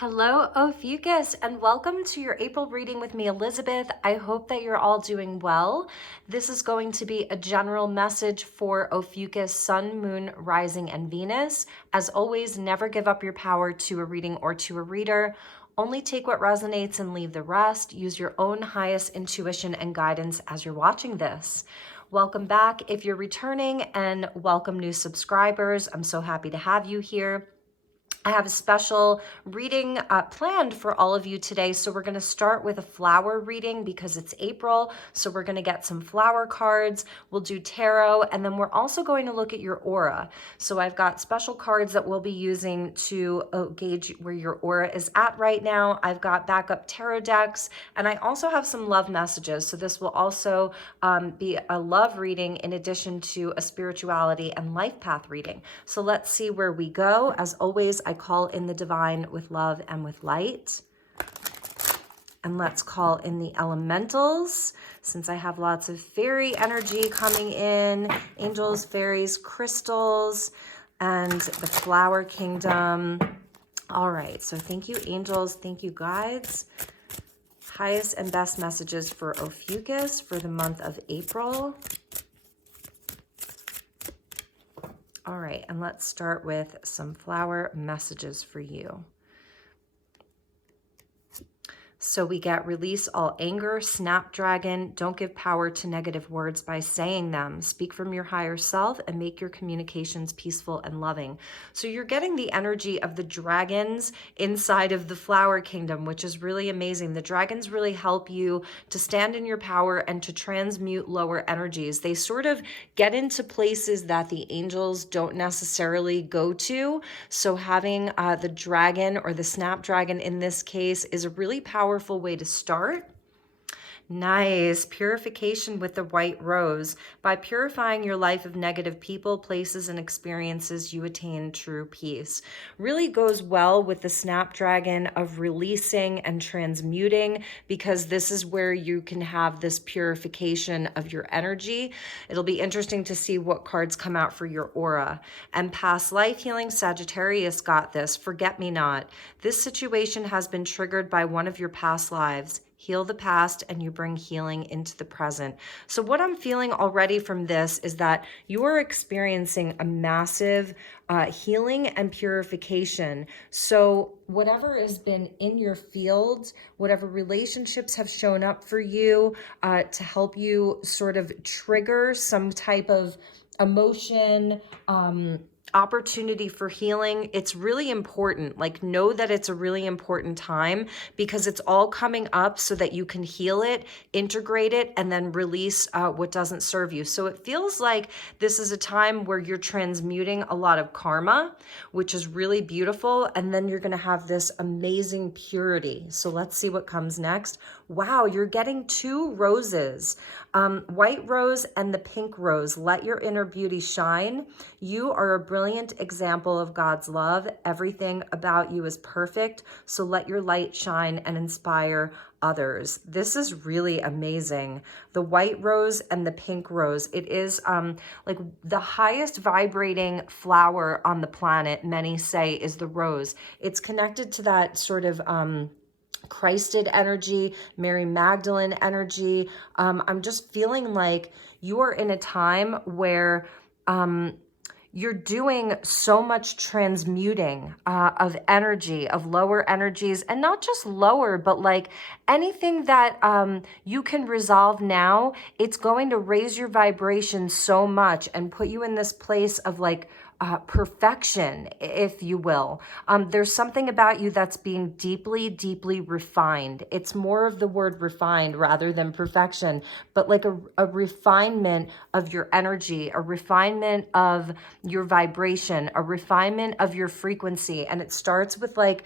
Hello, Ophiuchus, and welcome to your April reading with me, Elizabeth. I hope that you're all doing well. This is going to be a general message for Ophiuchus, Sun, Moon, Rising, and Venus. As always, never give up your power to a reading or to a reader. Only take what resonates and leave the rest. Use your own highest intuition and guidance as you're watching this. Welcome back if you're returning, and welcome new subscribers. I'm so happy to have you here. I have a special reading planned for all of you today. So we're going to start with a flower reading because it's April. So we're going to get some flower cards. We'll do tarot. And then we're also going to look at your aura. So I've got special cards that we'll be using to gauge where your aura is at right now. I've got backup tarot decks. And I also have some love messages. So this will also be a love reading in addition to a spirituality and life path reading. So let's see where we go. As always, I call in the divine with love and with light. And let's call in the elementals, since I have lots of fairy energy coming in, angels, fairies, crystals, and the flower kingdom. All right, so thank you, angels. Thank you, guides. Highest and best messages for Ophiuchus for the month of April. All right, and let's start with some flower messages for you. So we get release all anger, snapdragon, don't give power to negative words by saying them. Speak from your higher self and make your communications peaceful and loving. So you're getting the energy of the dragons inside of the flower kingdom, which is really amazing. The dragons really help you to stand in your power and to transmute lower energies. They sort of get into places that the angels don't necessarily go to. So having the dragon or the snapdragon in this case is a really powerful way to start. Nice. Purification with the white rose. By purifying your life of negative people, places, and experiences, you attain true peace. Really goes well with the snapdragon of releasing and transmuting, because this is where you can have this purification of your energy. It'll be interesting to see what cards come out for your aura. And past life healing, Sagittarius got this. Forget me not. This situation has been triggered by one of your past lives. Heal the past and you bring healing into the present. So what I'm feeling already from this is that you are experiencing a massive healing and purification. So whatever has been in your field, whatever relationships have shown up for you to help you sort of trigger some type of emotion, opportunity for healing, it's really important. Like, know that it's a really important time because it's all coming up so that you can heal it, integrate it, and then release what doesn't serve you. So it feels like this is a time where you're transmuting a lot of karma, which is really beautiful. And then you're going to have this amazing purity. So let's see what comes next. Wow, you're getting two roses, white rose and the pink rose. Let your inner beauty shine. You are a brilliant example of God's love. Everything about you is perfect. So let your light shine and inspire others. This is really amazing. The white rose and the pink rose. It is like the highest vibrating flower on the planet, many say, is the rose. It's connected to that sort of Christed energy, Mary Magdalene energy. I'm just feeling like you are in a time where you're doing so much transmuting of energy, of lower energies, and not just lower, but like anything that you can resolve now, it's going to raise your vibration so much and put you in this place of like perfection, if you will. There's something about you that's being deeply, deeply refined. It's more of the word refined rather than perfection, but like a refinement of your energy, a refinement of your vibration, a refinement of your frequency. And it starts with like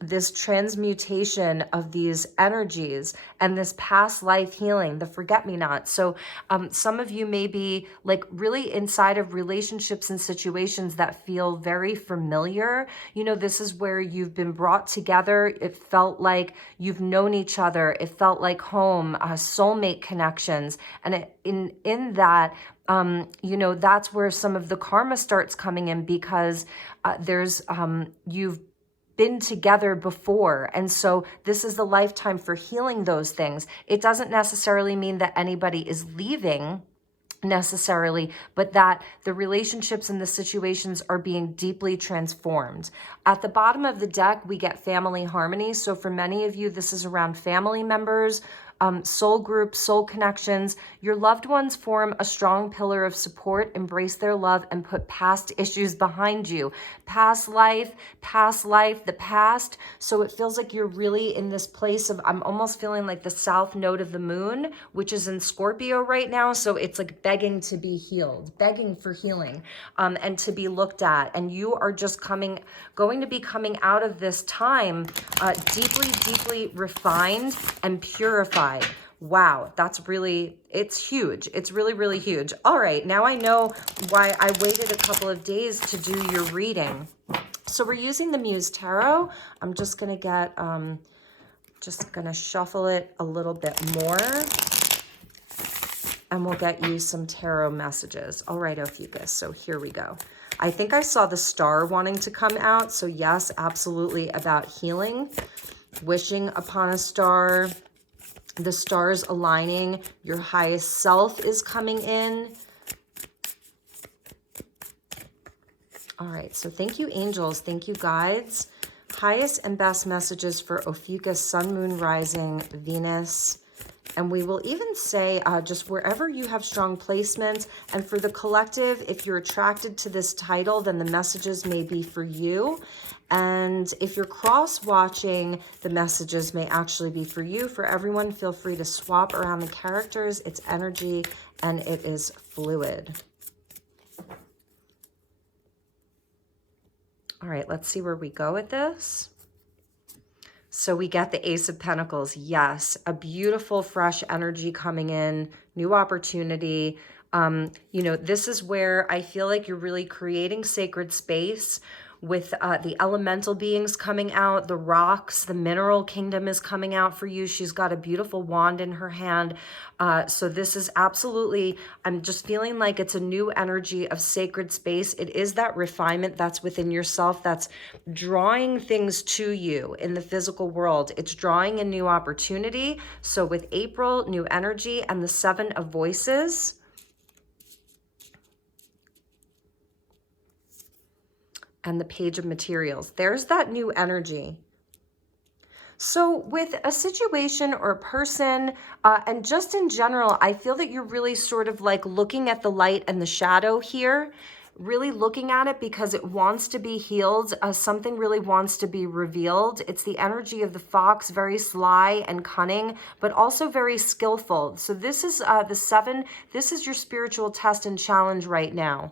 this transmutation of these energies and this past life healing, the forget-me-not. So some of you may be like really inside of relationships and situations that feel very familiar. You know, this is where you've been brought together. It felt like you've known each other. It felt like home, soulmate connections. And in that, you know, that's where some of the karma starts coming in, because there's, you've been together before. And so this is the lifetime for healing those things. It doesn't necessarily mean that anybody is leaving necessarily, but that the relationships and the situations are being deeply transformed. At the bottom of the deck, we get family harmony. So for many of you, this is around family members, soul groups, soul connections. Your loved ones form a strong pillar of support, embrace their love, and put past issues behind you. Past life, the past. So it feels like you're really in this place of, I'm almost feeling like the south node of the moon, which is in Scorpio right now. So it's like begging to be healed, begging for healing, and to be looked at. And you are just going to be coming out of this time deeply, deeply refined and purified. Wow, that's really, it's huge. It's really, really huge. All right, now I know why I waited a couple of days to do your reading. So we're using the Muse Tarot. I'm just gonna get, just gonna shuffle it a little bit more, and we'll get you some tarot messages. All right, Ophiuchus, so here we go. I think I saw the star wanting to come out. So yes, absolutely about healing, wishing upon a star, the stars aligning, your highest self is coming in. All right, so thank you, angels. Thank you, guides. Highest and best messages for Ophiuchus, sun, moon, rising, Venus. And we will even say just wherever you have strong placements. And for the collective, if you're attracted to this title, then the messages may be for you. And if you're cross-watching, the messages may actually be for you. For everyone, feel free to swap around the characters. It's energy and it is fluid. All right, let's see where we go with this. So we get the Ace of Pentacles. Yes, a beautiful, fresh energy coming in, new opportunity. You know, this is where I feel like you're really creating sacred space with the elemental beings coming out, the rocks, the mineral kingdom is coming out for you. She's got a beautiful wand in her hand. So this is absolutely, I'm just feeling like it's a new energy of sacred space. It is that refinement that's within yourself that's drawing things to you in the physical world. It's drawing a new opportunity. So with April, new energy, and the Seven of Voices, and the Page of Materials. There's that new energy. So with a situation or a person, and just in general, I feel that you're really sort of like looking at the light and the shadow here, really looking at it because it wants to be healed. Something really wants to be revealed. It's the energy of the fox, very sly and cunning, but also very skillful. So this is the seven. This is your spiritual test and challenge right now.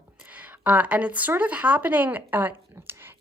And it's sort of happening,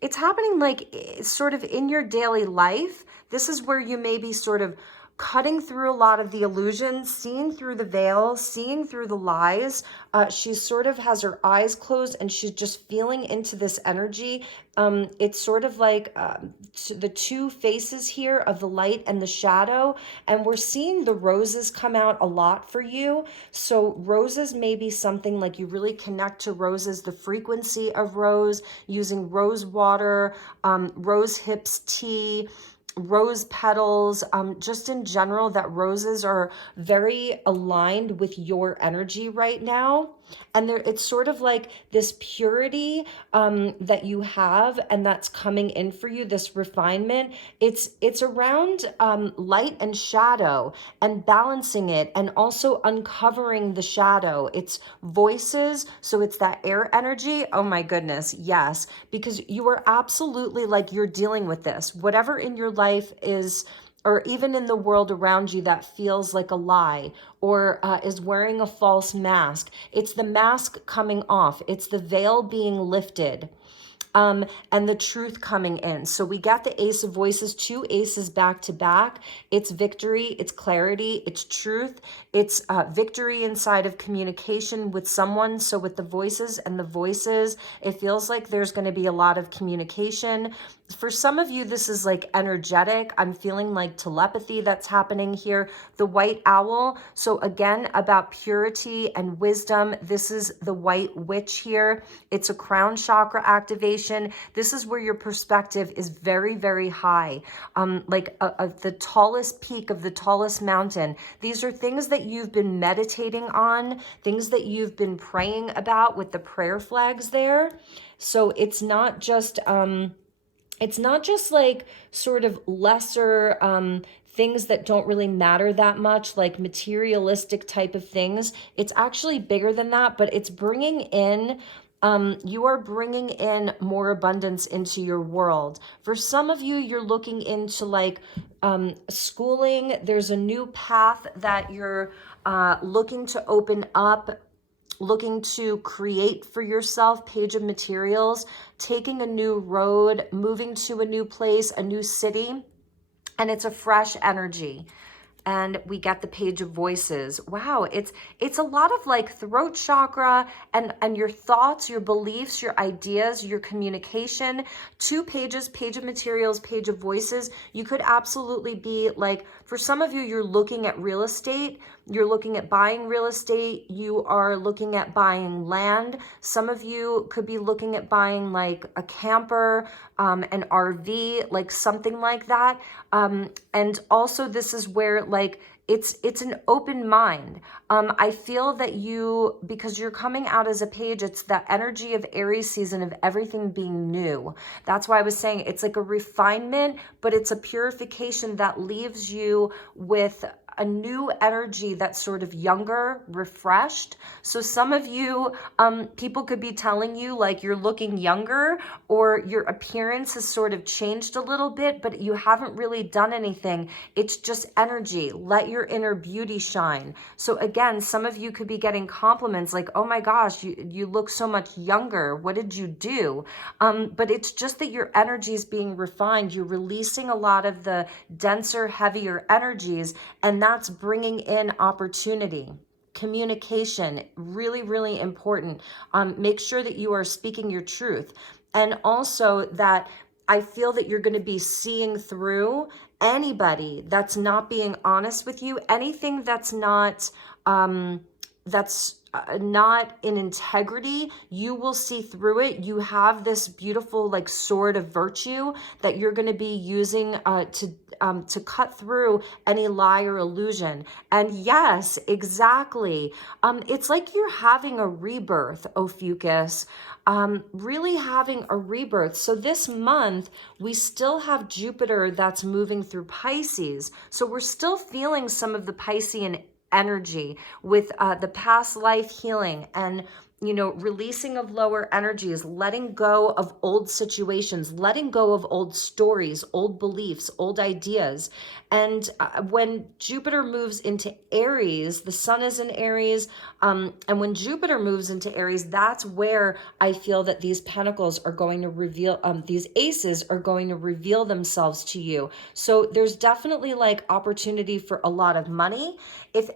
it's happening like sort of in your daily life. This is where you may be sort of cutting through a lot of the illusions, seeing through the veil, seeing through the lies. She sort of has her eyes closed and she's just feeling into this energy. It's sort of like the two faces here of the light and the shadow. And we're seeing the roses come out a lot for you. So roses may be something like you really connect to roses, the frequency of rose, using rose water, rose hips tea, rose petals, just in general, that roses are very aligned with your energy right now. And there, it's sort of like this purity that you have and that's coming in for you, this refinement. It's around light and shadow and balancing it and also uncovering the shadow. It's voices, so it's that air energy. Oh my goodness, yes, because you are absolutely like you're dealing with this. Whatever in your life is, or even in the world around you that feels like a lie or is wearing a false mask. It's the mask coming off. It's the veil being lifted. And the truth coming in. So we got the Ace of Voices, two aces back to back. It's victory, it's clarity, it's truth, it's victory inside of communication with someone. So with the voices and the voices, it feels like there's going to be a lot of communication. for some of you, this is like energetic. I'm feeling like telepathy that's happening here. The white owl. So again, about purity and wisdom. This is the white witch here. It's a crown chakra activation. This is where your perspective is very, very high. Like the tallest peak of the tallest mountain. These are things that you've been meditating on, things that you've been praying about with the prayer flags there. So it's not just like sort of lesser things that don't really matter that much, like materialistic type of things. It's actually bigger than that, but it's bringing in, you are bringing in more abundance into your world. For some of you, you're looking into like schooling. There's a new path that you're looking to open up, looking to create for yourself. Page of materials, taking a new road, moving to a new place, a new city, and it's a fresh energy. And we get the page of voices. Wow, it's a lot of like throat chakra and your thoughts, your beliefs, your ideas, your communication. 2 pages, page of materials, page of voices. You could absolutely be like, for some of you, you're looking at real estate. You're looking at buying real estate. You are looking at buying land. Some of you could be looking at buying like a camper, an RV, like something like that. And also this is where like, it's an open mind. I feel that you, because you're coming out as a page, it's the energy of Aries season of everything being new. That's why I was saying it's like a refinement, but it's a purification that leaves you with a new energy that's sort of younger, refreshed. So some of you, people could be telling you like you're looking younger, or your appearance has sort of changed a little bit, but you haven't really done anything. It's just energy. Let your inner beauty shine. So again, some of you could be getting compliments like, oh my gosh, you look so much younger. What did you do? But it's just that your energy is being refined. You're releasing a lot of the denser, heavier energies, and that's bringing in opportunity. Communication, really, really important. Make sure that you are speaking your truth. And also that I feel that you're going to be seeing through anybody that's not being honest with you, anything that's not, not in integrity. You will see through it. You have this beautiful like sword of virtue that you're going to be using to cut through any lie or illusion. And yes, exactly. It's like you're having a rebirth, Ophiuchus. Really having a rebirth. So this month, we still have Jupiter that's moving through Pisces. So we're still feeling some of the Piscean energy with the past life healing and, you know, releasing of lower energies, letting go of old situations, letting go of old stories, old beliefs, old ideas. And when Jupiter moves into Aries, the sun is in Aries. And when Jupiter moves into Aries, that's where I feel that these pentacles are going to reveal, these aces are going to reveal themselves to you. So there's definitely like opportunity for a lot of money. If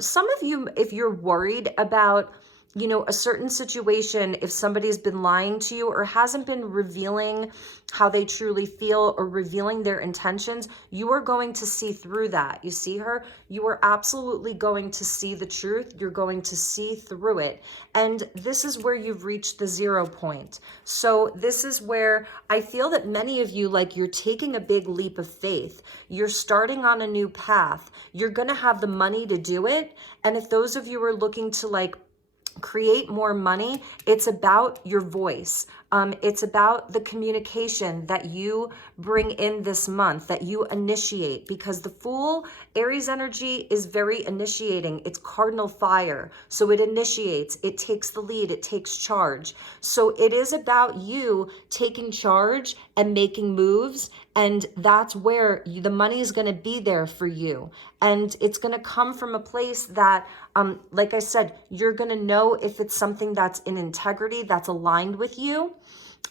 some of you, if you're worried about, you know, a certain situation, if somebody's been lying to you or hasn't been revealing how they truly feel or revealing their intentions, you are going to see through that. You see her? You are absolutely going to see the truth. You're going to see through it. And this is where you've reached the 0 point. So this is where I feel that many of you, like you're taking a big leap of faith. You're starting on a new path. You're going to have the money to do it. And if those of you are looking to like create more money, it's about your voice. It's about the communication that you bring in this month, that you initiate, because the Fool, Aries energy is very initiating. It's cardinal fire. So it initiates, it takes the lead, it takes charge. So it is about you taking charge and making moves. And that's where the money is going to be there for you. And it's going to come from a place that, like I said, you're going to know if it's something that's in integrity, that's aligned with you.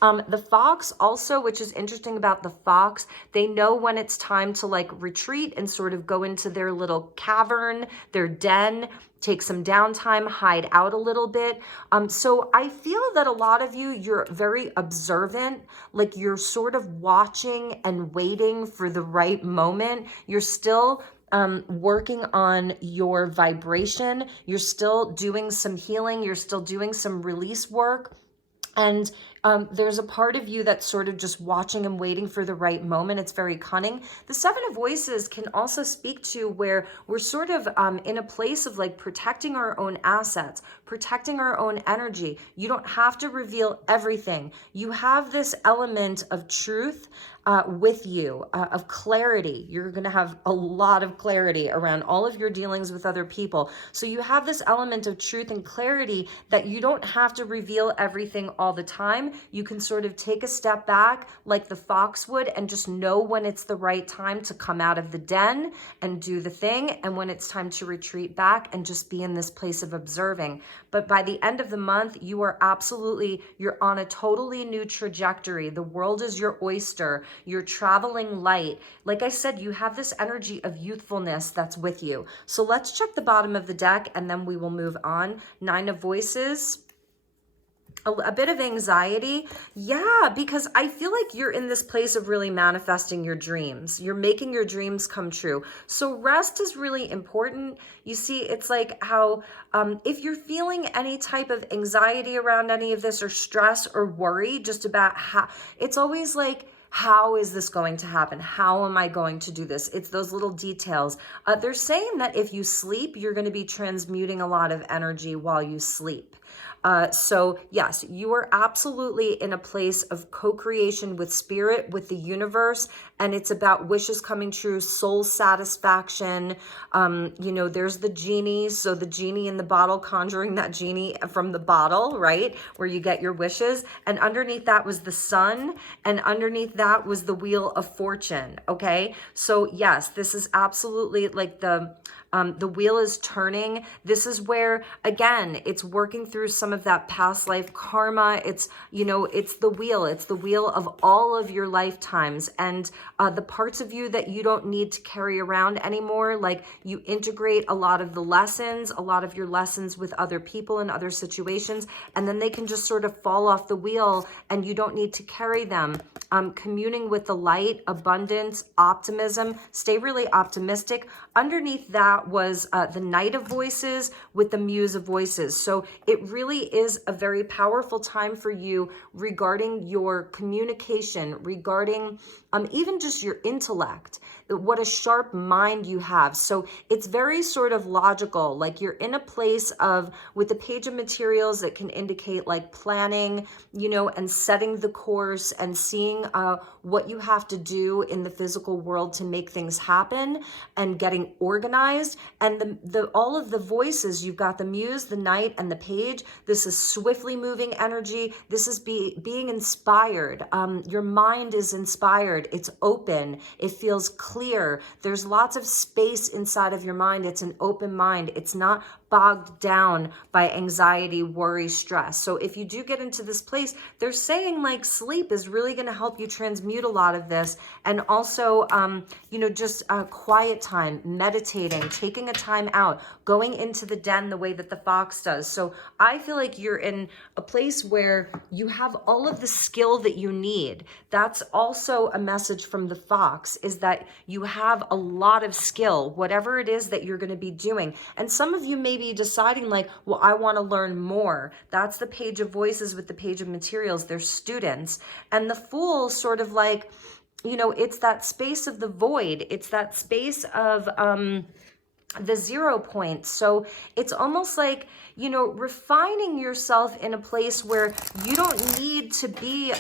The fox also, which is interesting about the fox, they know when it's time to like retreat and sort of go into their little cavern, their den, take some downtime, hide out a little bit. So I feel that a lot of you, you're very observant, like you're sort of watching and waiting for the right moment. You're still working on your vibration. You're still doing some healing. You're still doing some release work. And there's a part of you that's sort of just watching and waiting for the right moment. It's very cunning. The Seven of Voices can also speak to where we're sort of in a place of like protecting our own assets, protecting our own energy. You don't have to reveal everything. You have this element of truth with you, of clarity. You're going to have a lot of clarity around all of your dealings with other people. So you have this element of truth and clarity that you don't have to reveal everything all the time. You can sort of take a step back like the fox would and just know when it's the right time to come out of the den and do the thing, and when it's time to retreat back and just be in this place of observing. But by the end of the month, you are absolutely, you're on a totally new trajectory. The world is your oyster. You're traveling light. Like I said, you have this energy of youthfulness that's with you. So let's check the bottom of the deck and then we will move on. Nine of Voices. A bit of anxiety. Yeah, because I feel like you're in this place of really manifesting your dreams. You're making your dreams come true. So rest is really important. You see, it's like how if you're feeling any type of anxiety around any of this or stress or worry just about how, it's always like, how is this going to happen? How am I going to do this? It's those little details. They're saying that if you sleep, you're going to be transmuting a lot of energy while you sleep. So yes, you are absolutely in a place of co-creation with spirit, with the universe, and it's about wishes coming true, soul satisfaction. You know, there's the genie. So the genie in the bottle, conjuring that genie from the bottle, right? Where you get your wishes. And underneath that was the sun. And underneath that was the wheel of fortune. Okay. So yes, this is absolutely like the wheel is turning. This is where, again, it's working through some of that past life karma. It's, you know, it's the wheel of all of your lifetimes, and the parts of you that you don't need to carry around anymore. Like you integrate a lot of the lessons, a lot of your lessons with other people in other situations, and then they can just sort of fall off the wheel and you don't need to carry them. Communing with the light, abundance, optimism, stay really optimistic. Underneath that was the Knight of Voices with the Muse of Voices. So it really is a very powerful time for you regarding your communication, regarding even just your intellect, what a sharp mind you have. So it's very sort of logical, like you're in a place of, with the Page of Materials, that can indicate like planning, you know, and setting the course and seeing what you have to do in the physical world to make things happen and getting organized. And all of the voices, you've got the Muse, the Knight, and the Page. This is swiftly moving energy. This is being inspired. Your mind is inspired. It's open. It feels clear. There's lots of space inside of your mind. It's an open mind. It's not bogged down by anxiety, worry, stress. So if you do get into this place, they're saying like sleep is really going to help you transmute a lot of this. And also, you know, just quiet time, meditating, taking a time out, going into the den the way that the fox does. So I feel like you're in a place where you have all of the skill that you need. That's also a message from the fox, is that you have a lot of skill, whatever it is that you're going to be doing. And some of you may be deciding like, well, I want to learn more. That's the Page of Voices with the Page of Materials. They're students. And the Fool sort of like, you know, it's that space of the void. It's that space of the 0 point. So it's almost like, you know, refining yourself in a place where you don't need to be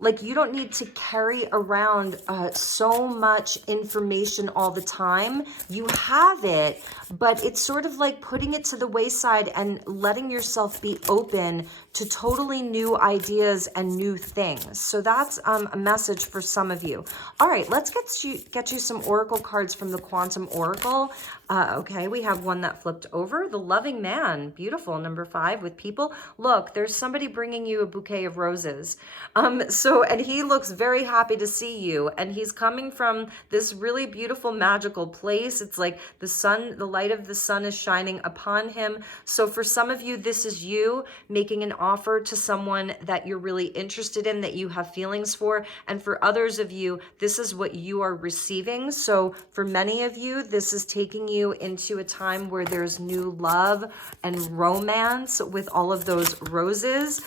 like you don't need to carry around so much information all the time. You have it, but it's sort of like putting it to the wayside and letting yourself be open to totally new ideas and new things. So that's a message for some of you. All right, let's get you some oracle cards from the Quantum Oracle. Okay, we have one that flipped over. The loving man, beautiful. Number 5 with people. Look, there's somebody bringing you a bouquet of roses. And he looks very happy to see you. And he's coming from this really beautiful, magical place. It's like the sun, the light of the sun is shining upon him. So for some of you, this is you making an offer to someone that you're really interested in, that you have feelings for. And for others of you, this is what you are receiving. So for many of you, this is taking you into a time where there's new love and romance with all of those roses.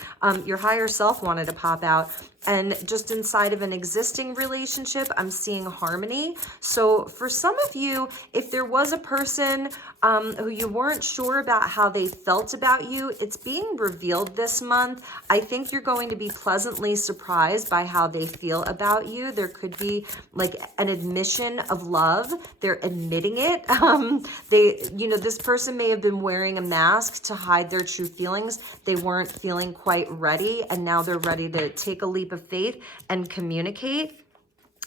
Your higher self wanted to pop out. And just inside of an existing relationship, I'm seeing harmony. So for some of you, if there was a person who you weren't sure about how they felt about you, it's being revealed this month. I think you're going to be pleasantly surprised by how they feel about you. There could be like an admission of love. They're admitting it. This person may have been wearing a mask to hide their true feelings. They weren't feeling quite ready, and now they're ready to take a leap of faith and communicate.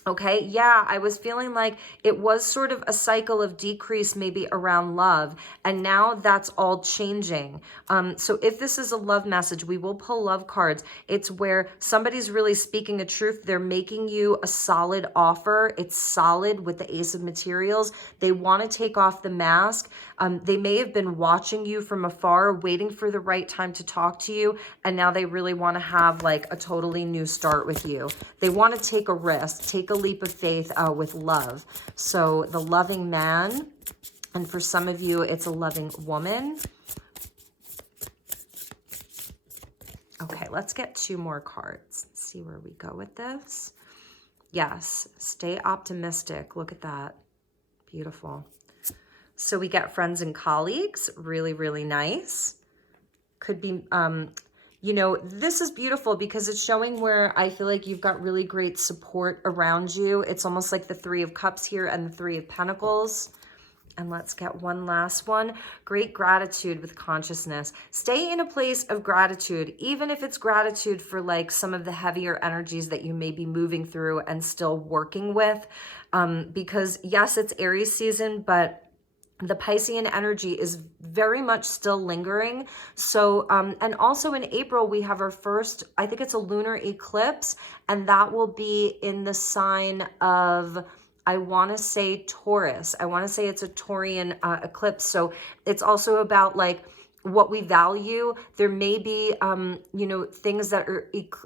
Okay, yeah, I was feeling like it was sort of a cycle of decrease maybe around love, and now that's all changing. So if this is a love message, we will pull love cards. It's where somebody's really speaking a truth. They're making you a solid offer. It's solid with the Ace of Materials. They want to take off the mask. They may have been watching you from afar, waiting for the right time to talk to you, and now they really want to have like a totally new start with you. They want to take a risk, take a leap of faith with love. So the loving man, and for some of you, it's a loving woman. Okay, let's get 2 more cards. Let's see where we go with this. Yes, stay optimistic. Look at that. Beautiful. So we get friends and colleagues. Really, really nice. Could be, this is beautiful because it's showing where I feel like you've got really great support around you. It's almost like the 3 of Cups here and the 3 of Pentacles. And let's get one last one. Great gratitude with consciousness. Stay in a place of gratitude, even if it's gratitude for like some of the heavier energies that you may be moving through and still working with. Because yes, it's Aries season, but the Piscean energy is very much still lingering. So, and also in April, we have our first, I think it's a lunar eclipse, and that will be in the sign of, I want to say Taurus. I want to say it's a Taurian eclipse. So it's also about like what we value. There may be, things that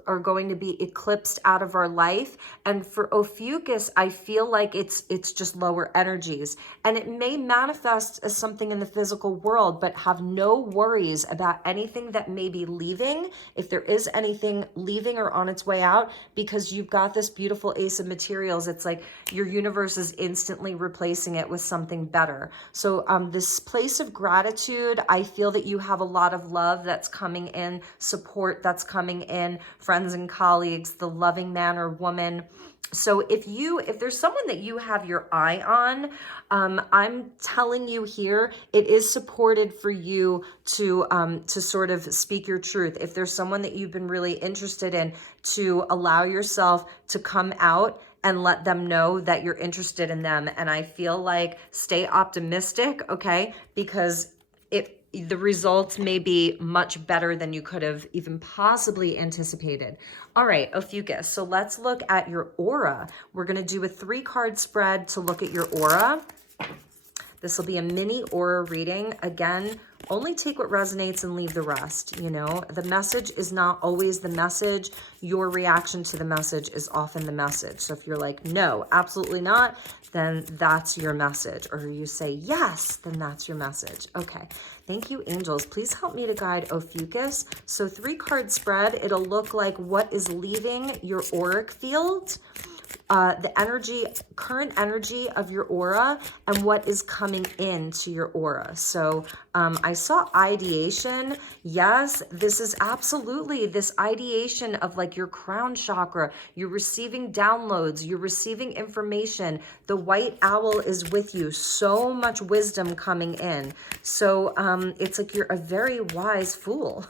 are going to be eclipsed out of our life. And for Ophiuchus, I feel like it's just lower energies. And it may manifest as something in the physical world, but have no worries about anything that may be leaving, if there is anything leaving or on its way out, because you've got this beautiful Ace of Materials. It's like your universe is instantly replacing it with something better. So this place of gratitude, I feel that you have a lot of love that's coming in, support that's coming in, friends and colleagues, the loving man or woman. So if there's someone that you have your eye on, I'm telling you here, it is supported for you to sort of speak your truth. If there's someone that you've been really interested in, to allow yourself to come out and let them know that you're interested in them. And I feel like stay optimistic, okay? Because the results may be much better than you could have even possibly anticipated. All right, Ophiuchus, so let's look at your aura. We're going to do a 3-card spread to look at your aura. This will be a mini aura reading. Again, only take what resonates and leave the rest. The message is not always the message. Your reaction to the message is often the message. So if you're like, no, absolutely not, then that's your message. Or you say, yes, then that's your message. Okay. Thank you, angels. Please help me to guide Ophiuchus. So 3-card spread, it'll look like what is leaving your auric field, the current energy of your aura, and what is coming into your aura. So I saw ideation. Yes, this is absolutely this ideation of like your crown chakra. You're receiving downloads, you're receiving information. The white owl is with you. So much wisdom coming in. So it's like you're a very wise fool.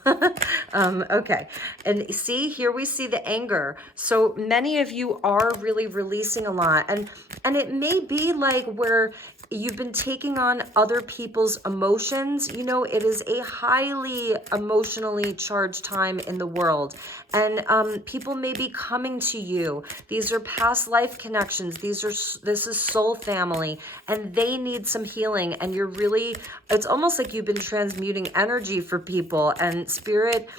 Okay. And see, here we see the anger. So many of you are really releasing a lot. And it may be like where you've been taking on other people's emotions. You know, it is a highly emotionally charged time in the world. And people may be coming to you. These are past life connections. This is soul family. And they need some healing. And you're really, it's almost like you've been transmuting energy for people. And spirit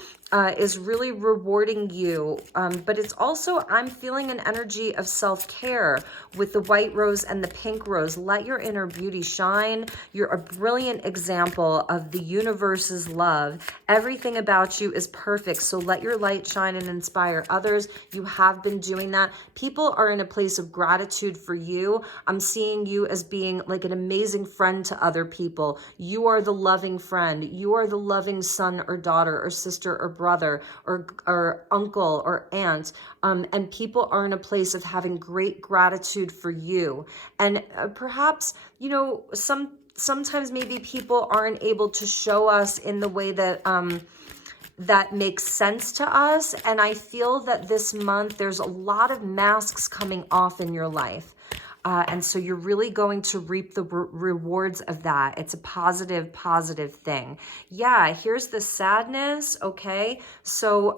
is really rewarding you. But it's also, I'm feeling an energy of self-care with the white rose and the pink rose. Let your inner beauty shine. You're a brilliant example of the universe's love. Everything about you is perfect. So let your light shine and inspire others. You have been doing that. People are in a place of gratitude for you. I'm seeing you as being like an amazing friend to other people. You are the loving friend. You are the loving son or daughter or sister or brother or uncle or aunt, and people are in a place of having great gratitude for you. And perhaps, you know, sometimes maybe people aren't able to show us in the way that that makes sense to us. And I feel that this month there's a lot of masks coming off in your life. And so you're really going to reap the rewards of that. It's a positive, positive thing. Yeah, here's the sadness, okay? So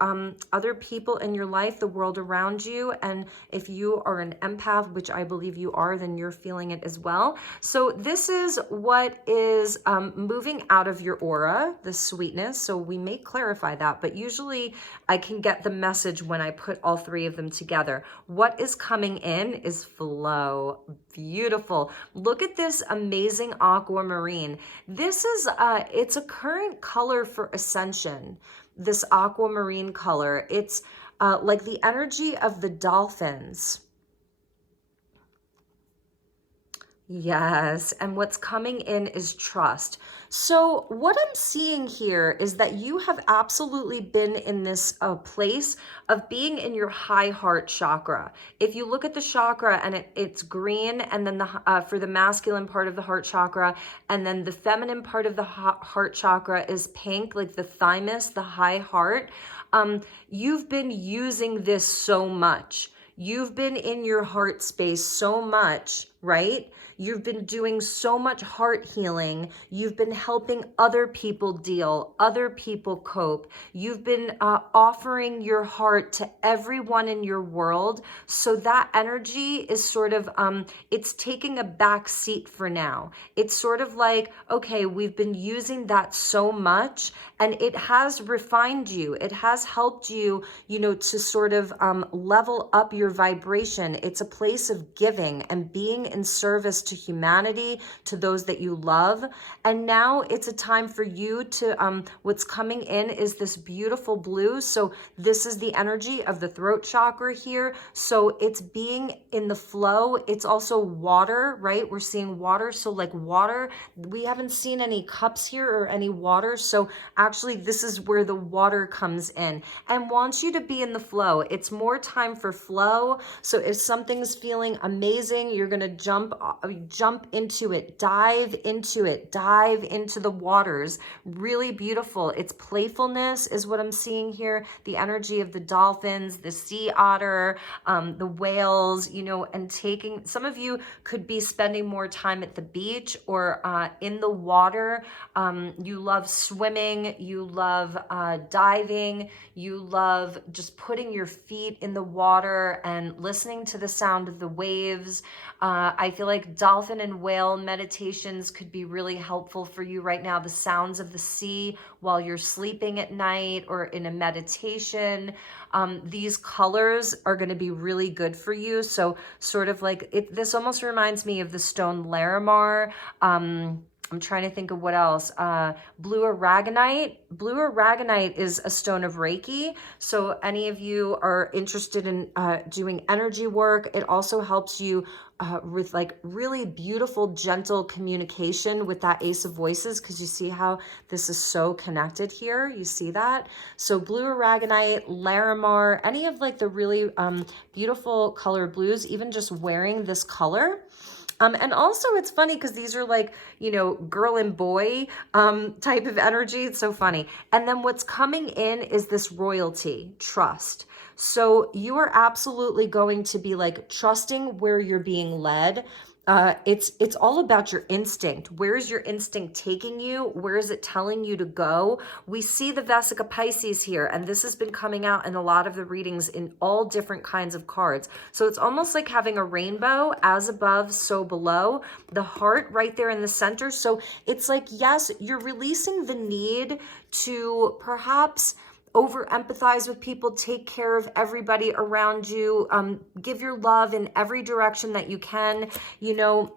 other people in your life, the world around you, and if you are an empath, which I believe you are, then you're feeling it as well. So this is what is moving out of your aura, the sweetness. So we may clarify that, but usually I can get the message when I put all three of them together. What is coming in is flow. Beautiful. Look at this amazing aquamarine. This is it's a current color for ascension, this aquamarine color. It's like the energy of the dolphins. Yes, and what's coming in is trust. So what I'm seeing here is that you have absolutely been in this place of being in your high heart chakra. If you look at the chakra and it's green, and then the for the masculine part of the heart chakra, and then the feminine part of the heart chakra is pink, like the thymus, the high heart. You've been using this so much. You've been in your heart space so much, right? You've been doing so much heart healing. You've been helping other people deal, other people cope. You've been offering your heart to everyone in your world. So that energy is sort of, it's taking a back seat for now. It's sort of like, okay, we've been using that so much, and it has refined you. It has helped you, you know, to sort of level up your vibration. It's a place of giving and being in service to humanity, to those that you love. And now it's a time for you to, what's coming in is this beautiful blue. So this is the energy of the throat chakra here. So it's being in the flow. It's also water, right? We're seeing water. So like water, we haven't seen any cups here or any water. So actually this is where the water comes in and wants you to be in the flow. It's more time for flow. So if something's feeling amazing, you're going to jump into it, dive into the waters. Really beautiful. It's playfulness is what I'm seeing here. The energy of the dolphins, the sea otter, the whales, you know, and taking, some of you could be spending more time at the beach or in the water. You love swimming, you love diving, you love just putting your feet in the water and listening to the sound of the waves. I feel like dolphin and whale meditations could be really helpful for you right now. The sounds of the sea while you're sleeping at night or in a meditation. These colors are going to be really good for you. So sort of like this almost reminds me of the stone Larimar. I'm trying to think of what else. Blue aragonite. Blue aragonite is a stone of Reiki. So any of you are interested in doing energy work, it also helps you with like really beautiful, gentle communication with that Ace of Voices, because you see how this is so connected here. You see that? So blue aragonite, Larimar, any of like the really beautiful colored blues, even just wearing this color. And also it's funny because these are like, you know, girl and boy type of energy. It's so funny. And then what's coming in is this royalty, trust. So you are absolutely going to be like trusting where you're being led. It's all about your instinct. Where is your instinct taking you? Where is it telling you to go? We see the Vesica Pisces here, and this has been coming out in a lot of the readings in all different kinds of cards. So it's almost like having a rainbow, as above, so below. The heart right there in the center. So it's like, yes, you're releasing the need to perhaps over empathize with people, take care of everybody around you, give your love in every direction that you can, you know,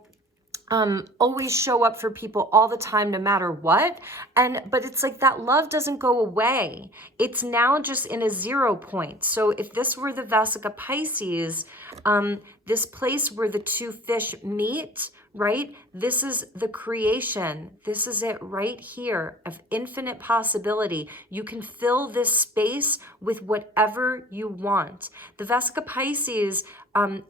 always show up for people all the time, no matter what. But it's like that love doesn't go away. It's now just in a 0 point. So if this were the Vesica Pisces, this place where the two fish meet, right? This is the creation. This is it right here of infinite possibility. You can fill this space with whatever you want. The Vesica Pisces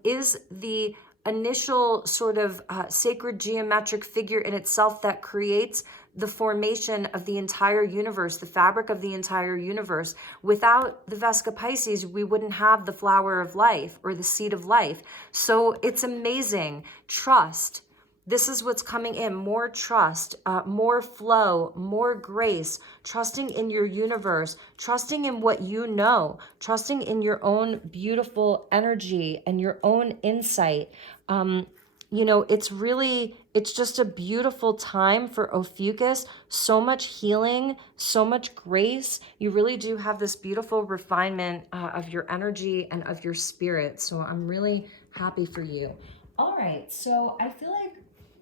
is the initial sort of sacred geometric figure in itself that creates the formation of the entire universe, the fabric of the entire universe. Without the Vesica Pisces, we wouldn't have the flower of life or the seed of life. So it's amazing. Trust. This is what's coming in, more trust, more flow, more grace, trusting in your universe, trusting in what you know, trusting in your own beautiful energy and your own insight. You know, it's just a beautiful time for Ophiuchus. So much healing, so much grace. You really do have this beautiful refinement of your energy and of your spirit. So I'm really happy for you. All right, so I feel like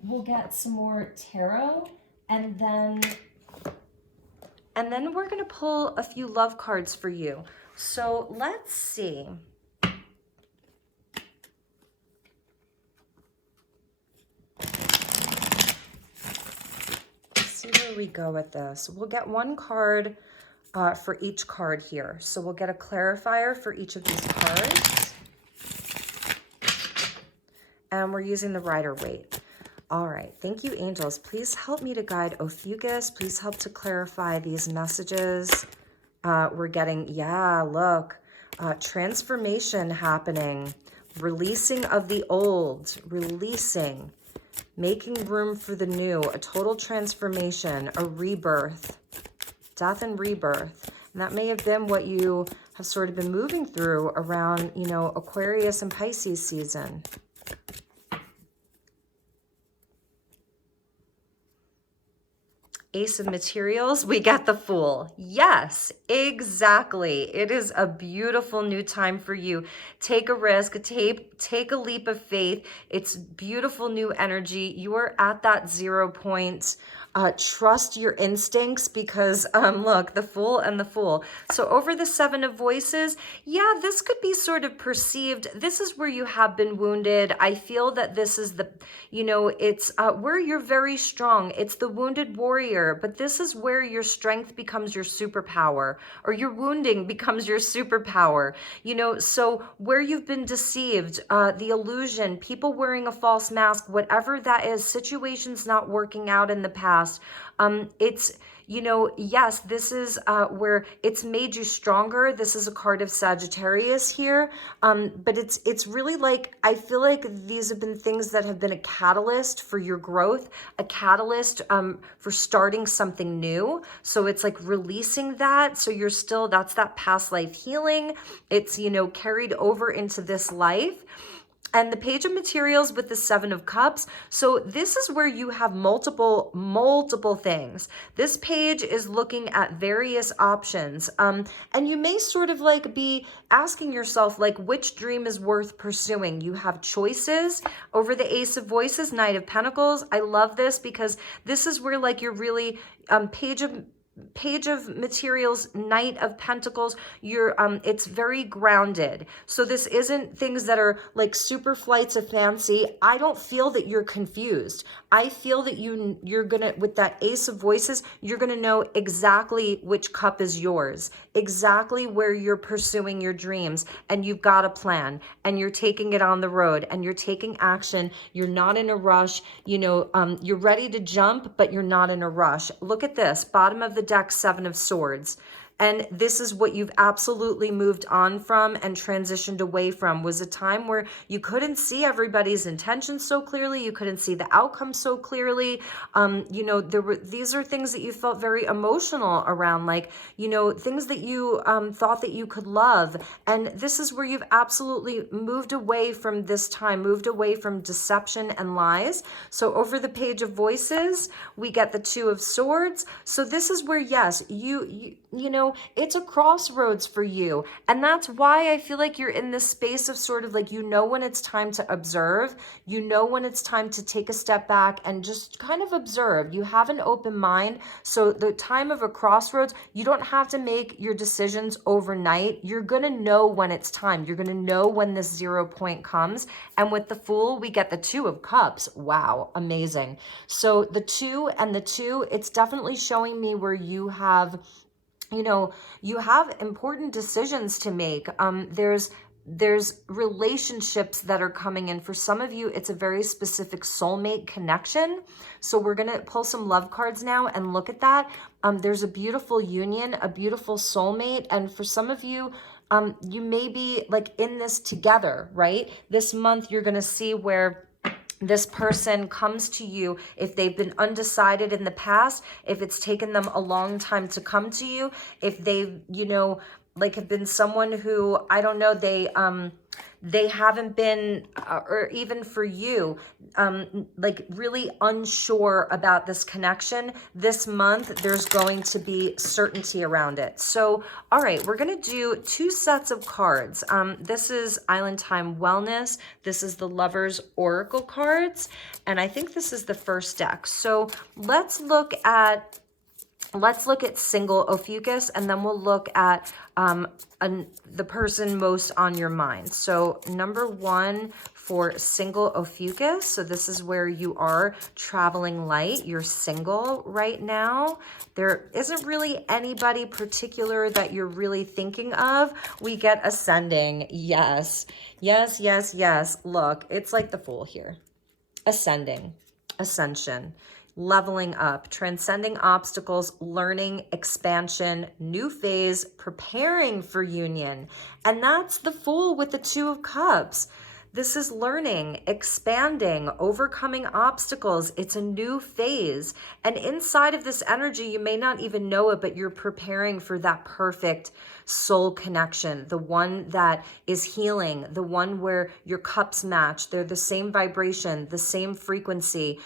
we'll get some more tarot, and then we're going to pull a few love cards for you. So let's see. Let's see where we go with this. We'll get one card for each card here. So we'll get a clarifier for each of these cards. And we're using the Rider-Waite. All right, thank you, angels. Please help me to guide Ophiuchus. Please help to clarify these messages. We're getting, yeah, look, transformation happening, releasing of the old, releasing, making room for the new, a total transformation, a rebirth, death and rebirth. And that may have been what you have sort of been moving through around, you know, Aquarius and Pisces season. Ace of Materials, we got the Fool. Yes, exactly. It is a beautiful new time for you. Take a risk, take a leap of faith. It's beautiful new energy. You are at that 0 point. Trust your instincts, because look, the Fool and the Fool. So over the 7 of Voices, yeah, this could be sort of perceived. This is where you have been wounded. I feel that this is the, you know, it's where you're very strong. It's the wounded warrior, but this is where your strength becomes your superpower, or your wounding becomes your superpower. You know, so where you've been deceived, the illusion, people wearing a false mask, whatever that is, situations not working out in the past. It's, you know, yes, this is where it's made you stronger. This is a card of Sagittarius here. But it's really like, I feel like these have been things that have been a catalyst for your growth, a catalyst for starting something new. So it's like releasing that. So you're still, that's that past life healing. It's, you know, carried over into this life. And the Page of Materials with the Seven of Cups. So this is where you have multiple things. This page is looking at various options. And you may sort of like be asking yourself, like, which dream is worth pursuing? You have choices over the Ace of Voices, Knight of Pentacles. I love this because this is where like you're really, Page of Materials, Knight of Pentacles, you're it's very grounded. So this isn't things that are like super flights of fancy. I don't feel that you're confused. I feel that you're gonna, with that Ace of Voices, you're gonna know exactly which cup is yours, exactly where you're pursuing your dreams, and you've got a plan, and you're taking it on the road, and you're taking action. You're not in a rush, you know, you're ready to jump, but you're not in a rush. Look at this, bottom of the deck, Seven of Swords. And this is what you've absolutely moved on from and transitioned away from, was a time where you couldn't see everybody's intentions so clearly. You couldn't see the outcome so clearly. You know, these are things that you felt very emotional around, like, you know, things that you thought that you could love. And this is where you've absolutely moved away from this time, moved away from deception and lies. So over the Page of Voices, we get the Two of Swords. So this is where, yes, you know, it's a crossroads for you. And that's why I feel like you're in this space of sort of like, you know, when it's time to observe, you know, when it's time to take a step back and just kind of observe. You have an open mind. So the time of a crossroads, you don't have to make your decisions overnight. You're going to know when it's time. You're going to know when this 0 point comes. And with the Fool, we get the Two of Cups. Wow, amazing. So the two and the two, it's definitely showing me where you have, you know, you have important decisions to make. There's relationships that are coming in. For some of you, it's a very specific soulmate connection. So we're going to pull some love cards now and look at that. There's a beautiful union, a beautiful soulmate. And for some of you, you may be like in this together, right? This month, you're going to see where this person comes to you if they've been undecided in the past, if it's taken them a long time to come to you, if they've, you know, like have been someone who, I don't know, they haven't been, or even for you, like really unsure about this connection. This month, there's going to be certainty around it. So, all right, we're going to do 2 sets of cards. This is Island Time Wellness. This is the Lover's Oracle cards. And I think this is the first deck. So let's look at single Ophiuchus, and then we'll look at the person most on your mind. So number 1 for single Ophiuchus. So this is where you are traveling light. You're single right now. There isn't really anybody particular that you're really thinking of. We get ascending. Yes, yes, yes, yes. Look, it's like the Fool here. Ascending, ascension, leveling up, transcending obstacles, learning, expansion, new phase, preparing for union. And that's the Fool with the Two of Cups. This is learning, expanding, overcoming obstacles. It's a new phase. And inside of this energy, you may not even know it, but you're preparing for that perfect soul connection, the one that is healing, the one where your cups match. They're the same vibration, the same frequency.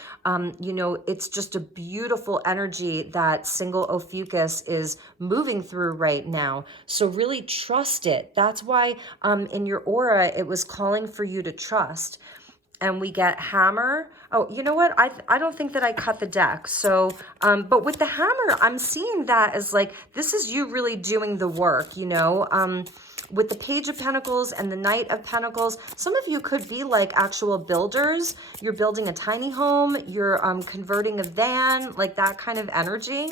You know, it's just a beautiful energy that single Ophiuchus is moving through right now. So really trust it. That's why in your aura, it was calling for you to trust. And we get Hammer. Oh, you know what? I don't think that I cut the deck. So, but with the Hammer, I'm seeing that as like, this is you really doing the work, you know? With the Page of Pentacles and the Knight of Pentacles, some of you could be like actual builders. You're building a tiny home. You're converting a van, like that kind of energy.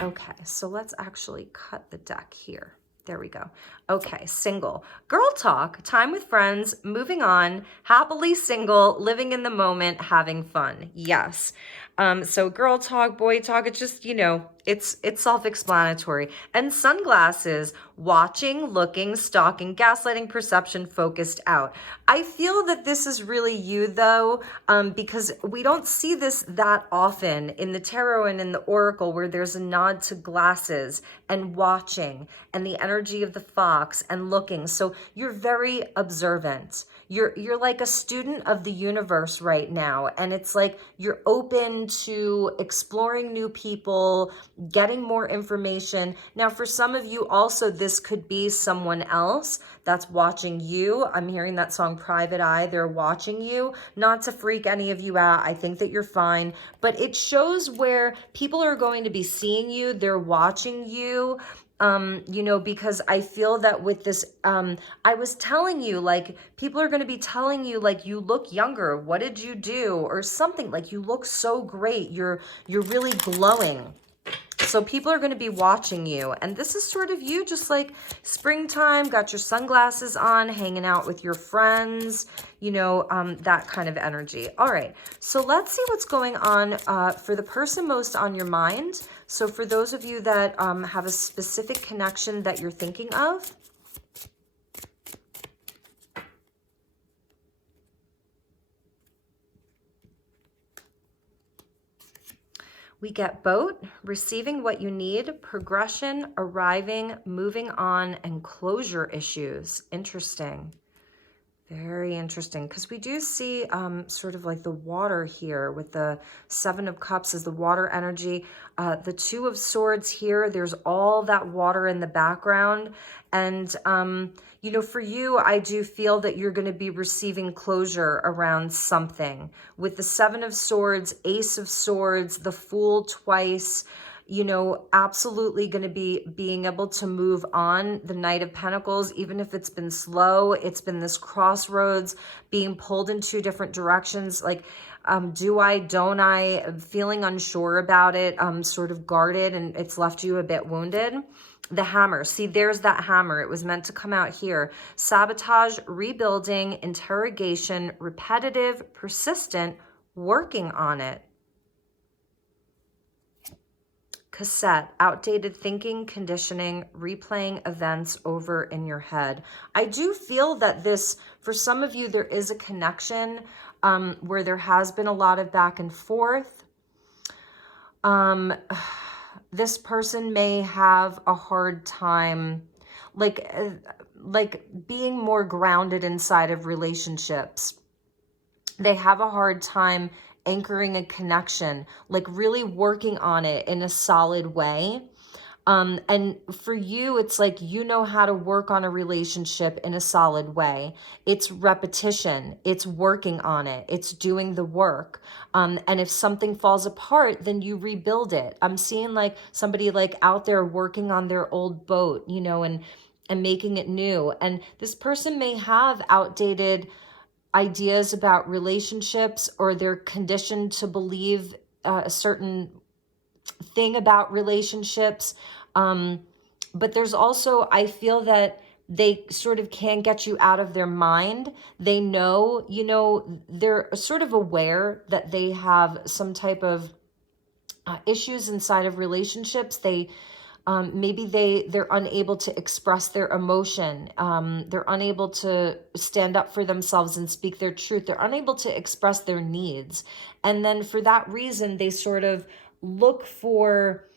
Okay, so let's actually cut the deck here. There we go. Okay, single. Girl talk, time with friends, moving on, happily single, living in the moment, having fun. Yes. So girl talk, boy talk, it's just, you know, It's self-explanatory. And sunglasses, watching, looking, stalking, gaslighting, perception, focused out. I feel that this is really you though, because we don't see this that often in the tarot and in the oracle, where there's a nod to glasses and watching and the energy of the fox and looking. So you're very observant. You're like a student of the universe right now, and it's like you're open to exploring new people, getting more information. Now, for some of you also, this could be someone else that's watching you. I'm hearing that song Private Eye. They're watching you. Not to freak any of you out. I think that you're fine, but it shows where people are going to be seeing you. They're watching you. You know, because I feel that with this, I was telling you, like, people are going to be telling you, like, you look younger. What did you do? Or something like, you look so great. You're really glowing. So people are going to be watching you. And this is sort of you, just like springtime, got your sunglasses on, hanging out with your friends, you know, that kind of energy. All right. So let's see what's going on for the person most on your mind. So for those of you that have a specific connection that you're thinking of, we get boat, receiving what you need, progression, arriving, moving on, and closure issues. Interesting. Very interesting, because we do see sort of like the water here with the Seven of Cups as the water energy. The Two of Swords here, there's all that water in the background. And, you know, for you, I do feel that you're going to be receiving closure around something. With the Seven of Swords, Ace of Swords, the Fool twice, you know, absolutely going to be being able to move on. The Knight of Pentacles, even if it's been slow, it's been this crossroads, being pulled in two different directions. Like, do I, don't I, feeling unsure about it, sort of guarded, and it's left you a bit wounded. The Hammer, see, there's that hammer. It was meant to come out here. Sabotage, rebuilding, interrogation, repetitive, persistent, working on it. Cassette, outdated thinking, conditioning, replaying events over in your head. I do feel that this, for some of you, there is a connection where there has been a lot of back and forth. This person may have a hard time, like being more grounded inside of relationships. They have a hard time anchoring a connection, like really working on it in a solid way. And for you, it's like, you know how to work on a relationship in a solid way. It's repetition. It's working on it. It's doing the work. And if something falls apart, then you rebuild it. I'm seeing like somebody like out there working on their old boat, you know, and making it new. And this person may have outdated ideas about relationships, or they're conditioned to believe a certain thing about relationships. But there's also, I feel that they sort of can get you out of their mind. They know, you know, they're sort of aware that they have some type of issues inside of relationships. They maybe they're unable to express their emotion. They're unable to stand up for themselves and speak their truth. They're unable to express their needs. And then for that reason, they sort of look for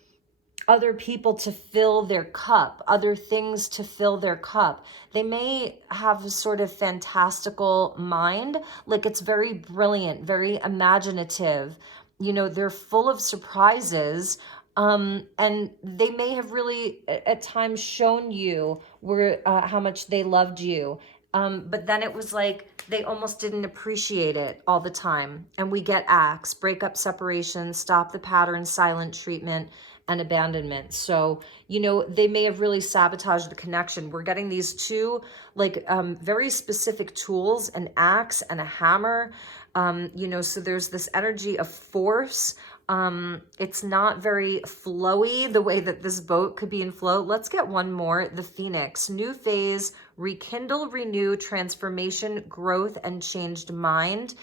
other people to fill their cup, other things to fill their cup. They may have a sort of fantastical mind, like it's very brilliant, very imaginative. You know, they're full of surprises. And they may have really at times shown you where how much they loved you. But then it was like they almost didn't appreciate it all the time. And we get acts, breakup, separation, stop the pattern, silent treatment, and abandonment. So, you know, they may have really sabotaged the connection. We're getting these two like very specific tools, an axe and a hammer. You know, so there's this energy of force. It's not very flowy the way that this boat could be in flow. Let's get one more. The Phoenix, new phase, rekindle, renew, transformation, growth, and changed mind.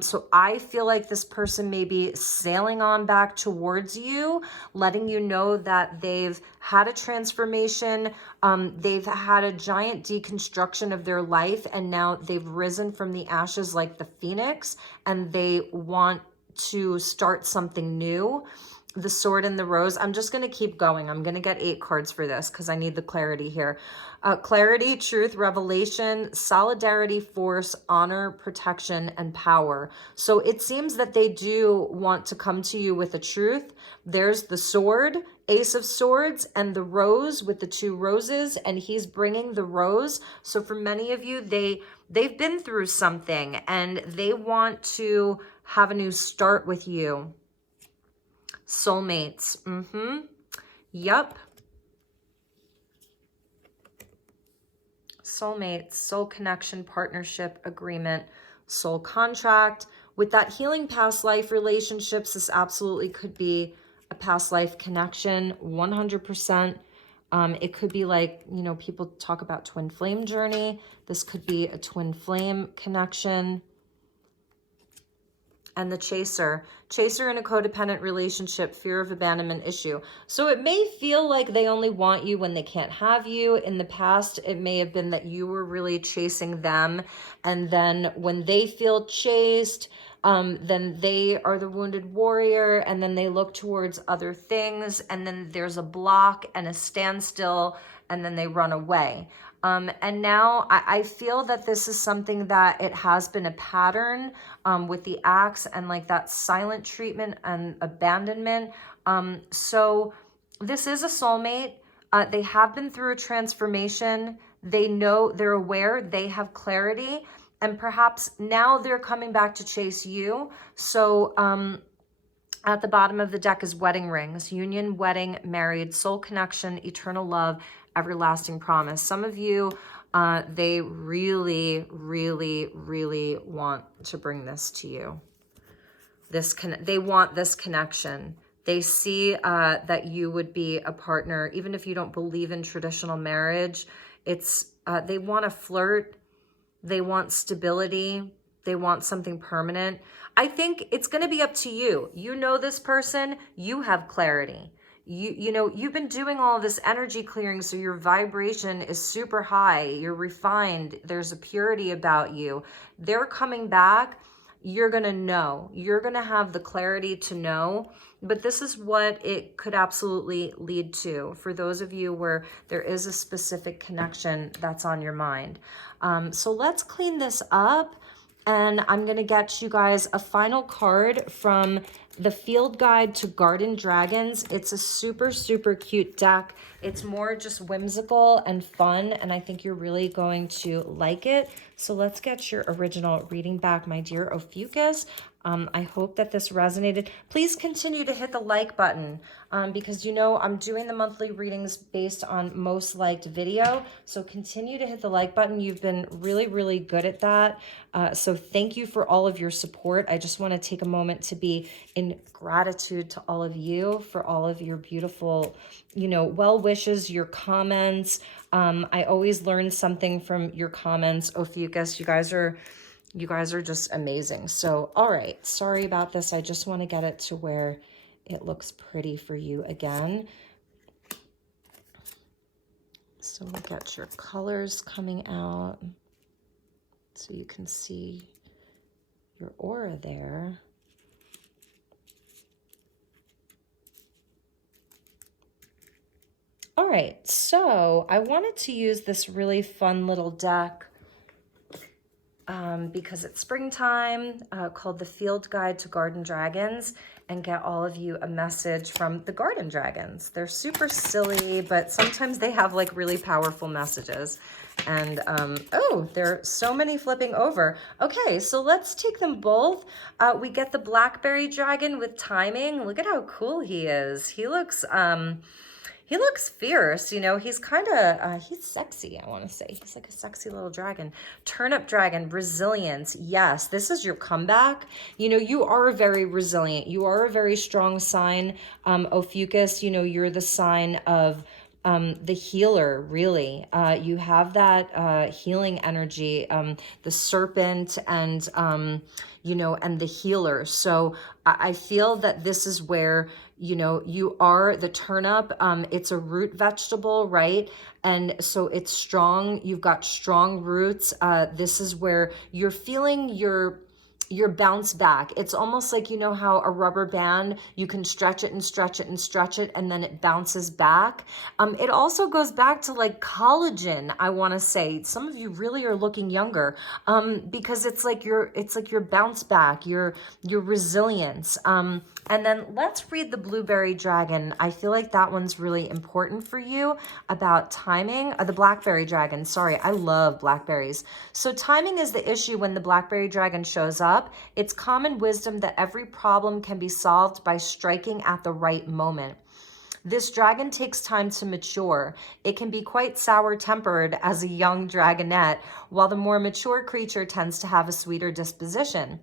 So I feel like this person may be sailing on back towards you, letting you know that they've had a transformation. They've had a giant deconstruction of their life, and now they've risen from the ashes like the Phoenix, and they want to start something new. The Sword and the Rose. I'm just going to keep going. I'm going to get 8 cards for this because I need the clarity here. Clarity, truth, revelation, solidarity, force, honor, protection, and power. So it seems that they do want to come to you with a truth. There's the Sword, Ace of Swords, and the Rose with the 2 roses, and he's bringing the rose. So for many of you, they've been through something and they want to have a new start with you. Soulmates. Yup. Soulmates, soul connection, partnership, agreement, soul contract. With that healing past life relationships, this absolutely could be a past life connection, 100%. It could be like, you know, people talk about twin flame journey. This could be a twin flame connection. And the chaser in a codependent relationship, fear of abandonment issue. So it may feel like they only want you when they can't have you. In the past, it may have been that you were really chasing them. And then when they feel chased, then they are the wounded warrior, and then they look towards other things, and then there's a block and a standstill, and then they run away. And now I feel that this is something that it has been a pattern with the axe and like that silent treatment and abandonment. So this is a soulmate. They have been through a transformation. They know, they're aware, they have clarity, and perhaps now they're coming back to chase you. So at the bottom of the deck is wedding rings, union, wedding, married, soul connection, eternal love, everlasting promise. Some of you, they really, really, really want to bring this to you. They want this connection. They see that you would be a partner, even if you don't believe in traditional marriage. It's they want to flirt. They want stability. They want something permanent. I think it's going to be up to you. You know this person. You have clarity. You know, you've been doing all this energy clearing, so your vibration is super high. You're refined. There's a purity about you. They're coming back. You're going to know. You're going to have the clarity to know. But this is what it could absolutely lead to for those of you where there is a specific connection that's on your mind. So let's clean this up. And I'm going to get you guys a final card from the Field Guide to Garden Dragons. It's a super, super cute deck. It's more just whimsical and fun, and I think you're really going to like it. So let's get your original reading back, my dear Ophiuchus. I hope that this resonated. Please continue to hit the like button because you know I'm doing the monthly readings based on most liked video. So continue to hit the like button. You've been really, really good at that. So thank you for all of your support. I just want to take a moment to be in gratitude to all of you for all of your beautiful, you know, well wishes, your comments. I always learn something from your comments, Ophiuchus. You guys are just amazing. So, all right, sorry about this. I just want to get it to where it looks pretty for you again. So we'll get your colors coming out so you can see your aura there. All right, so I wanted to use this really fun little deck because it's springtime, called the Field Guide to Garden Dragons, and get all of you a message from the garden dragons. They're super silly, but sometimes they have like really powerful messages. And oh, there are so many flipping over. Okay, so let's take them both. We get the Blackberry Dragon with timing. Look at how cool he is. He looks He looks fierce, you know, he's kind of, he's sexy, I want to say. He's like a sexy little dragon. Turnip dragon, resilience. Yes, this is your comeback. You know, you are very resilient. You are a very strong sign. Ophiuchus, you know, you're the sign of the healer, really. You have that healing energy, the serpent and, you know, and the healer. So I feel that this is where, you know, you are the turnip. It's a root vegetable, right? And so it's strong. You've got strong roots. This is where you're feeling your bounce back. It's almost like, you know how a rubber band, you can stretch it and stretch it and stretch it, and then it bounces back. It also goes back to like collagen, I want to say. Some of you really are looking younger, because it's like your bounce back, your resilience. And then let's read the Blueberry Dragon. I feel like that one's really important for you about timing. The Blackberry Dragon, sorry, I love blackberries. So timing is the issue when the Blackberry Dragon shows up. It's common wisdom that every problem can be solved by striking at the right moment. This dragon takes time to mature. It can be quite sour-tempered as a young dragonette, while the more mature creature tends to have a sweeter disposition.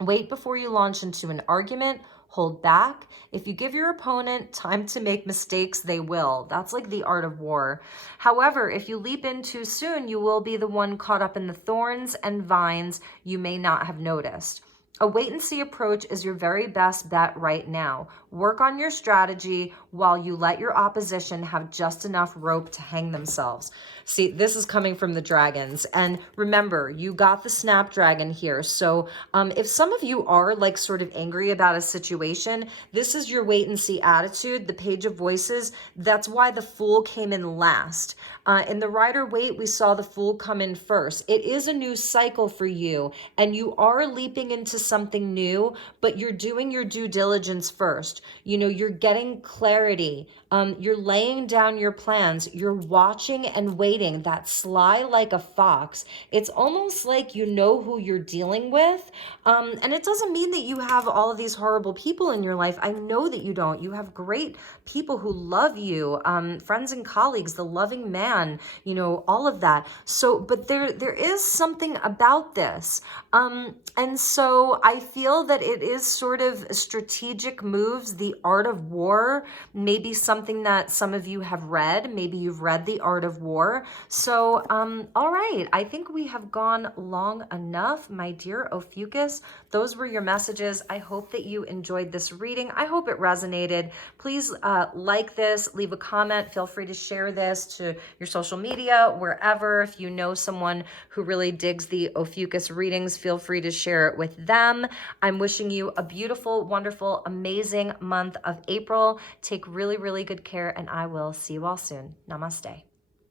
Wait before you launch into an argument. Hold back. If you give your opponent time to make mistakes, they will. That's like the art of war. However, if you leap in too soon, you will be the one caught up in the thorns and vines you may not have noticed. A wait-and-see approach is your very best bet right now. Work on your strategy while you let your opposition have just enough rope to hang themselves. See, this is coming from the dragons. And remember, you got the snapdragon here. So if some of you are like sort of angry about a situation, this is your wait-and-see attitude. The Page of Voices, that's why the Fool came in last. In the Rider-Waite, we saw the Fool come in first. It is a new cycle for you, and you are leaping into something new, but you're doing your due diligence first. You know, you're getting clarity. You're laying down your plans. You're watching and waiting. That sly like a fox. It's almost like you know who you're dealing with. And it doesn't mean that you have all of these horrible people in your life. I know that you don't. You have great people who love you, friends and colleagues, the loving man, you know, all of that. So, but there is something about this. And so I feel that it is sort of strategic moves, the art of war, maybe something that some of you have read. Maybe you've read The Art of War. So, all right, I think we have gone long enough, my dear Ophiuchus. Those were your messages. I hope that you enjoyed this reading. I hope it resonated. Please like this, leave a comment. Feel free to share this to your social media, wherever. If you know someone who really digs the Ophiuchus readings, feel free to share it with them. I'm wishing you a beautiful, wonderful, amazing month of April. Take really, really good care, and I will see you all soon. Namaste.